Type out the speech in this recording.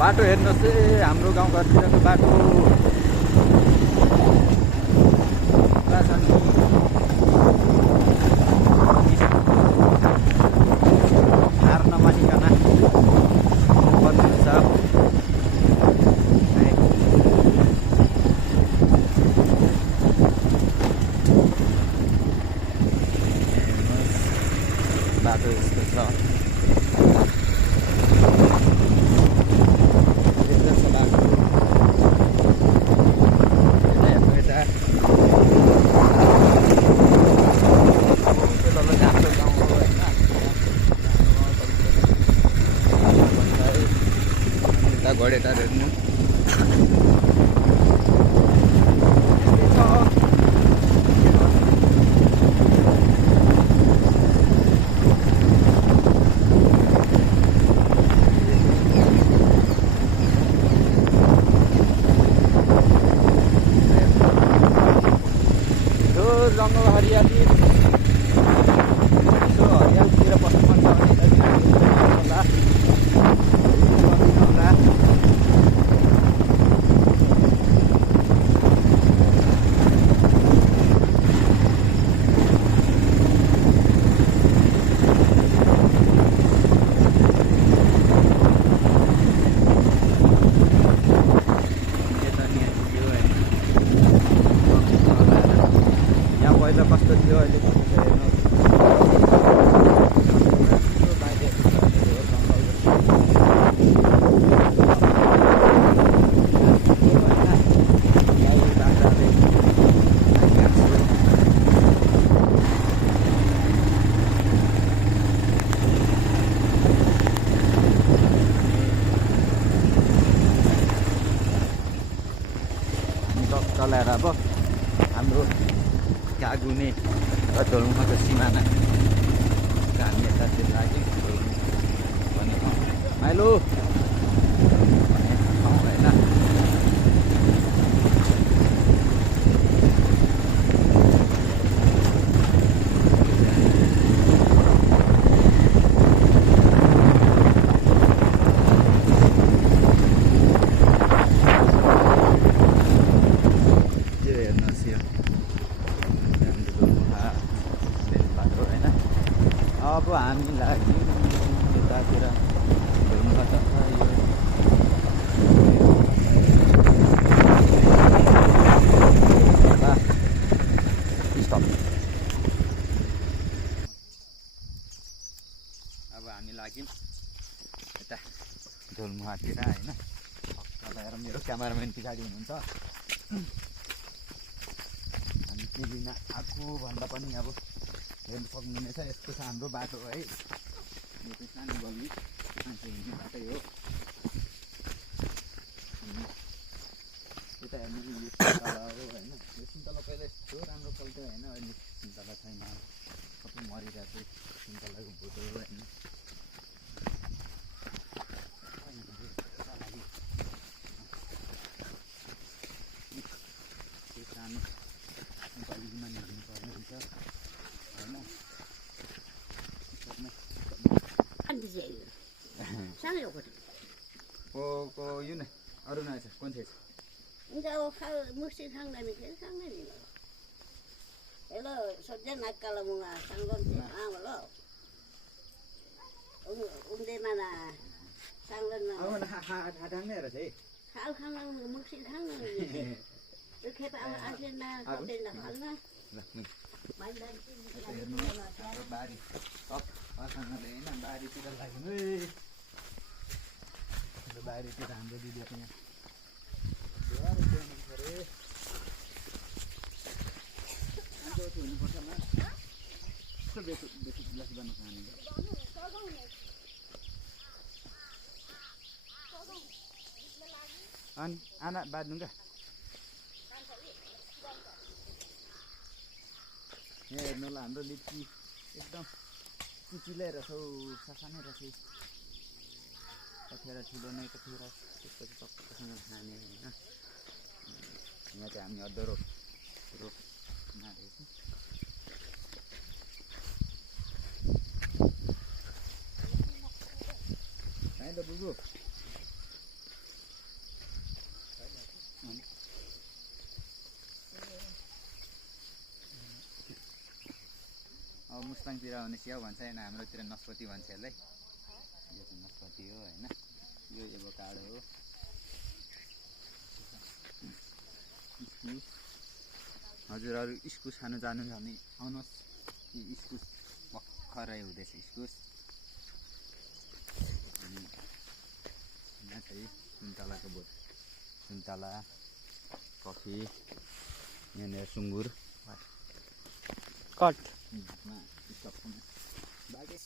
बाटो हेर्नुहोस् है हाम्रो गाउँघरतिरको बाटो पुरा छ नि। हार नमानिकन बन्नुहुन्छ। बाटो यस्तो छ। घोडेटार हेर्नु जङ्गल हरियाली यसो हरियालीतिर बस्नु मन छ भने होला। पहिला कस्तो थियो अहिले कस्तो छ हेर्नु। चलाएर अब हाम्रो कागुने र ढोलमुखाको सिमाना हामी यतातिर लाग्यौँ भने माइलो भन्ने ठाउँ होइन। अब हामी लाग्यौँ यतातिर ढोलमुखा छ यो स्टप। अब हामी लाग्यौँ यता ढोलमुखातिर होइन। लगाएर मेरो क्यामेराम्यान पछाडि हुनुहुन्छ। हामी के लिन आएको भन्दा पनि अब हेर्नु सक्नुहुनेछ। यस्तो छ हाम्रो बाटो है। यो चाहिँ सानो गल्ली मान्छे हिँड्ने बाटै हो। यता हेर्नु यो सुन्तला हो होइन। यो सुन्तला पहिला यस्तो राम्रो फल्थ्यो होइन। अहिले सुन्तला छैन, सबै मरिरहेको छ। सुन्तलाको भोटो हो होइन। त्यो सानो गल्लीमा हिँड्नुपर्ने हुन्छ होइन। को यो नै अरू नै छ कुन चाहिँ छ? Mesti sang dari kita sang dari lo. Hello, saja nak kalau mau sang don sih, lo. Umde mana sang don mana? Hadang ni ada sih. Hal sang mesti sang dari. Kita asal na hotel na hal na. Main dari sini. Bari, top, pasang ada ini, bari tidak lagi. Bari tidak ambil di dia punya. Anak Bandung kah? Ya, nol ando lipi, एकदम कुचिले रसो सासाने रसो कतिवटा ठुलो नै कतिवटा त्यसपछि टक्कसँग खाने होइन। यहाँ चाहिँ हामी अदर रोप मारेको छौँ। बुझु अब मुस्ताङतिर भने स्याउ भन्छ होइन, हाम्रोतिर नस्पति भन्छ यसलाई। यो चाहिँ नस्पति हो होइन, यो एभोकाडो हो। इस्कुस, हजुरहरू इस्कुस खानु जानु भने आउनुहोस्। इस्कुस भर्खरै हुँदैछ इस्कुस। अनि यहाँ चाहिँ सुन्तलाको बोट, सुन्तला, कफी, यहाँनिर सुँगुर कट बाटे